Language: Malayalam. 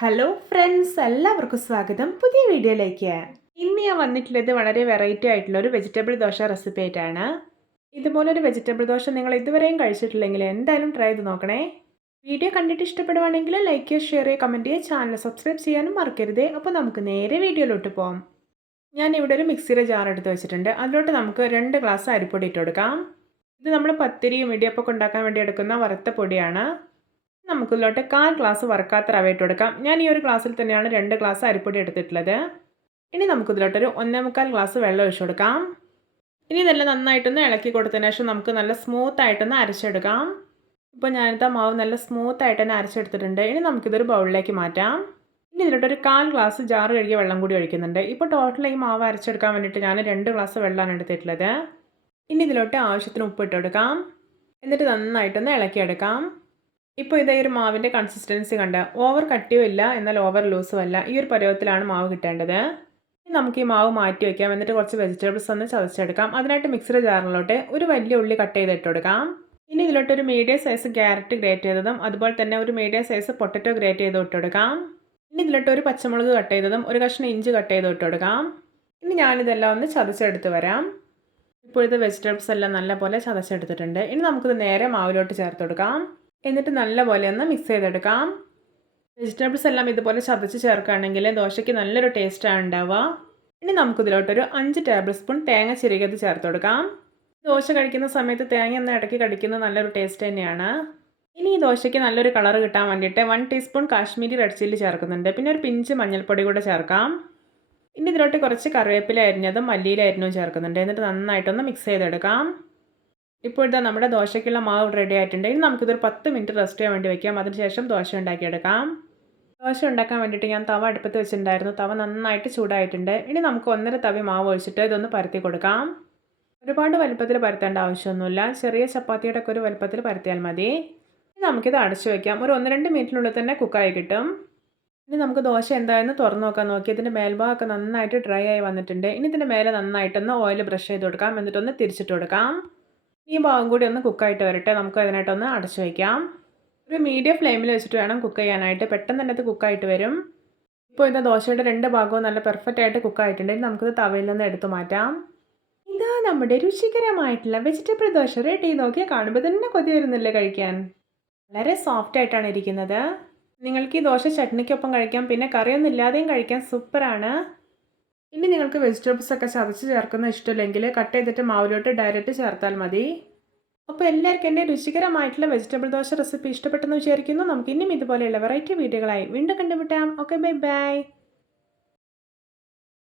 ഹലോ ഫ്രണ്ട്സ് എല്ലാവർക്കും സ്വാഗതം. പുതിയ വീഡിയോയിലേക്ക്. ഇന്ന് ഞാൻ വന്നിട്ടുള്ളത് വളരെ വെറൈറ്റി ആയിട്ടുള്ള ഒരു വെജിറ്റബിൾ ദോശ റെസിപ്പി ആയിട്ടാണ്. ഇതുപോലൊരു വെജിറ്റബിൾ ദോശ നിങ്ങൾ ഇതുവരെയും കഴിച്ചിട്ടില്ലെങ്കിൽ എന്തായാലും ട്രൈ ചെയ്ത് നോക്കണേ. വീഡിയോ കണ്ടിട്ട് ഇഷ്ടപ്പെടുവാണെങ്കിൽ ലൈക്ക് ചെയ്യുക ഷെയർ ചെയ്യുക കമന്റ് ചെയ്യുക ചാനൽ സബ്സ്ക്രൈബ് ചെയ്യാനും മറക്കരുത്. അപ്പോൾ നമുക്ക് നേരെ വീഡിയോയിലോട്ട് പോകാം ഞാൻ ഇവിടെ ഒരു മിക്സിയുടെ ജാർ എടുത്ത് വെച്ചിട്ടുണ്ട്. അതിലോട്ട് നമുക്ക് രണ്ട് ഗ്ലാസ് അരിപ്പൊടി ഇട്ട് കൊടുക്കാം. ഇത് നമ്മൾ പത്തിരിയും ഇടിയപ്പൊക്കെ ഉണ്ടാക്കാൻ വേണ്ടി എടുക്കുന്ന വറുത്ത പൊടിയാണ്. നമുക്കിതിലോട്ട് കാൽ ഗ്ലാസ് വറുക്കാത്ത റവ ഇട്ട് കൊടുക്കാം. ഞാൻ ഈ ഒരു ഗ്ലാസ്സിൽ തന്നെയാണ് രണ്ട് ഗ്ലാസ് അരിപ്പൊടി എടുത്തിട്ടുള്ളത്. ഇനി നമുക്ക് നമുക്കിതിലോട്ടൊരു ഒന്നേ മുക്കാൽ ഗ്ലാസ് വെള്ളം ഒഴിച്ചു കൊടുക്കാം. ഇനി ഇതെല്ലാം നന്നായിട്ടൊന്ന് ഇളക്കി കൊടുത്തതിന് ശേഷം നമുക്ക് നല്ല സ്മൂത്ത് ആയിട്ടൊന്ന് അരച്ചെടുക്കാം. ഇപ്പോൾ ഞാനിതാ മാവ് നല്ല സ്മൂത്ത് ആയിട്ട് തന്നെ അരച്ചെടുത്തിട്ടുണ്ട്. ഇനി നമുക്കിതൊരു ബൗളിലേക്ക് മാറ്റാം. ഇനി ഇതിലോട്ടൊരു കാൽ ഗ്ലാസ് ജാറ് കഴുകിയ വെള്ളം കൂടി ഒഴിക്കുന്നുണ്ട്. ഇപ്പോൾ ടോട്ടൽ ഈ മാവ് അരച്ചെടുക്കാൻ വേണ്ടിയിട്ട് ഞാൻ രണ്ട് ഗ്ലാസ് വെള്ളമാണ് എടുത്തിട്ടുള്ളത്. ഇനി ഇതിലോട്ട് ആവശ്യത്തിന് ഉപ്പ് ഇട്ട് കൊടുക്കാം. എന്നിട്ട് നന്നായിട്ടൊന്ന് ഇളക്കിയെടുക്കാം. ഇപ്പോൾ ഇതേ ഒരു മാവിന്റെ കൺസിസ്റ്റൻസി കണ്ട്. ഓവർ കട്ടിയും ഇല്ല എന്നാൽ ഓവർ ലൂസും അല്ല. ഈ ഒരു പരുവത്തിലാണ് മാവ് കിട്ടേണ്ടത്. നമുക്ക് ഈ മാവ് മാറ്റി വയ്ക്കാം എന്നിട്ട് കുറച്ച് വെജിറ്റബിൾസ് ഒന്ന് ചതച്ചെടുക്കാം. അതിനായിട്ട് മിക്സിയുടെ ജാറിലോട്ട് ഒരു വലിയ ഉള്ളി കട്ട് ചെയ്തിട്ട് കൊടുക്കാം ഇനി ഇതിലോട്ട് ഒരു മീഡിയം സൈസ് ക്യാരറ്റ് ഗ്രേറ്റ് ചെയ്തതും അതുപോലെ തന്നെ ഒരു മീഡിയം സൈസ് പൊട്ടറ്റോ ഗ്രേറ്റ് ചെയ്ത് ഇട്ടുകൊടുക്കാം ഇനി ഇതിലോട്ട് ഒരു പച്ചമുളക് കട്ട് ചെയ്തതും ഒരു കഷ്ണം ഇഞ്ചി കട്ട് ചെയ്ത് ഇട്ടുകൊടുക്കാം ഇനി ഞാനിതെല്ലാം ഒന്ന് ചതച്ചെടുത്ത് വരാം. ഇപ്പോഴത്തെ വെജിറ്റബിൾസ് എല്ലാം നല്ലപോലെ ചതച്ചെടുത്തിട്ടുണ്ട്. ഇനി നമുക്കിത് നേരെ മാവിലോട്ട് ചേർത്ത് കൊടുക്കാം. എന്നിട്ട് നല്ലപോലെ ഒന്ന് മിക്സ് ചെയ്തെടുക്കാം. വെജിറ്റബിൾസ് എല്ലാം ഇതുപോലെ ചതച്ച് ചേർക്കുകയാണെങ്കിൽ ദോശയ്ക്ക് നല്ലൊരു ടേസ്റ്റാണ് ഉണ്ടാവുക. ഇനി നമുക്കിതിലോട്ടൊരു അഞ്ച് ടേബിൾ സ്പൂൺ തേങ്ങ ചിരകിയത് ചേർത്ത് കൊടുക്കാം. ദോശ കഴിക്കുന്ന സമയത്ത് തേങ്ങ ഒന്ന് ഇടയ്ക്ക് കടിക്കുന്നത് നല്ലൊരു ടേസ്റ്റ് തന്നെയാണ്. ഇനി ഈ ദോശയ്ക്ക് നല്ലൊരു കളർ കിട്ടാൻ വേണ്ടിയിട്ട് one teaspoon Kashmiri red chilli ചേർക്കുന്നുണ്ട്. പിന്നെ ഒരു പിഞ്ച് മഞ്ഞൾപ്പൊടി കൂടെ ചേർക്കാം. ഇനി ഇതിലോട്ട് കുറച്ച് കറിവേപ്പില അരിഞ്ഞതും മല്ലിയില ചേർക്കുന്നുണ്ട്. എന്നിട്ട് നന്നായിട്ടൊന്ന് മിക്സ് ചെയ്തെടുക്കാം. ഇപ്പോൾ ഇതാ നമ്മുടെ ദോശയ്ക്കുള്ള മാവ് റെഡി ആയിട്ടുണ്ട്. ഇനി നമുക്കിതൊരു പത്ത് മിനിറ്റ് റെസ്റ്റ് ചെയ്യാൻ വേണ്ടി വെക്കാം. അതിനുശേഷം ദോശ ഉണ്ടാക്കിയെടുക്കാം. ദോശ ഉണ്ടാക്കാൻ വേണ്ടിയിട്ട് ഞാൻ തവ അടുപ്പത്ത് വെച്ചിട്ടുണ്ടായിരുന്നു. തവ നന്നായിട്ട് ചൂടായിട്ടുണ്ട്. ഇനി നമുക്ക് ഒന്നര തവി മാവ് ഒഴിച്ചിട്ട് ഇതൊന്ന് പരത്തി കൊടുക്കാം. ഒരുപാട് വലുപ്പത്തിൽ പരത്തേണ്ട ആവശ്യമൊന്നുമില്ല. ചെറിയ ചപ്പാത്തിയുടെ ഒക്കെ ഒരു വലുപ്പത്തിൽ പരത്തിയാൽ മതി. ഇനി നമുക്കിത് അടച്ചു വയ്ക്കാം ഒരു ഒന്ന് രണ്ട് മിനിറ്റിനുള്ളിൽ തന്നെ കുക്കായി കിട്ടും. ഇനി നമുക്ക് ദോശ എന്തായെന്ന് തുറന്നു നോക്കാൻ നോക്കി. ഇതിന്റെ മേൽഭാഗമൊക്കെ നന്നായിട്ട് ഡ്രൈ ആയി വന്നിട്ടുണ്ട്. ഇനി ഇതിന്റെ മേലെ നന്നായിട്ടൊന്ന് ഓയിൽ ബ്രഷ് ചെയ്ത് കൊടുക്കാം. എന്നിട്ടൊന്ന് തിരിച്ചിട്ട് കൊടുക്കാം. ഈ ഭാഗം കൂടി ഒന്ന് കുക്കായിട്ട് വരട്ടെ. നമുക്ക് അതിനായിട്ടൊന്ന് അടച്ചു വയ്ക്കാം. ഒരു മീഡിയം ഫ്ലെയിമിൽ വെച്ചിട്ട് വേണം കുക്ക് ചെയ്യാനായിട്ട്. പെട്ടെന്ന് തന്നെ അത് കുക്കായിട്ട് വരും. ഇപ്പോൾ ഇതാ ദോശയുടെ രണ്ട് ഭാഗവും നല്ല പെർഫെക്റ്റ് ആയിട്ട് കുക്കായിട്ടുണ്ട് ഇനി നമുക്കിത് തവയിൽ നിന്ന് എടുത്തു മാറ്റാം. ഇതാ നമ്മുടെ രുചികരമായിട്ടുള്ള വെജിറ്റബിൾ ദോശ റെഡി നോക്കിയാൽ കാണുമ്പോൾ തന്നെ കൊതി വരുന്നില്ലേ കഴിക്കാൻ. വളരെ സോഫ്റ്റ് ആയിട്ടാണ് ഇരിക്കുന്നത്. നിങ്ങൾക്ക് ഈ ദോശ ചട്നിക്കൊപ്പം കഴിക്കാം. പിന്നെ കറിയൊന്നും ഇല്ലാതെയും കഴിക്കാൻ സൂപ്പറാണ് ഇനി നിങ്ങൾക്ക് വെജിറ്റബിൾസ് ഒക്കെ ചതച്ച് ചേർക്കുന്ന ഇഷ്ടമില്ലെങ്കിൽ കട്ട് ചെയ്തിട്ട് മാവിലോട്ട് ഡയറക്റ്റ് ചേർത്താൽ മതി. അപ്പോൾ എല്ലാവർക്കും എന്റെ രുചികരമായിട്ടുള്ള വെജിറ്റബിൾ ദോശ റെസിപ്പി ഇഷ്ടപ്പെട്ടെന്ന് വിചാരിക്കുന്നു. നമുക്ക് ഇനിയും ഇതുപോലെയുള്ള വെറൈറ്റി വീഡിയോകളായി വീണ്ടും കണ്ടുമുട്ടാം. Okay bye bye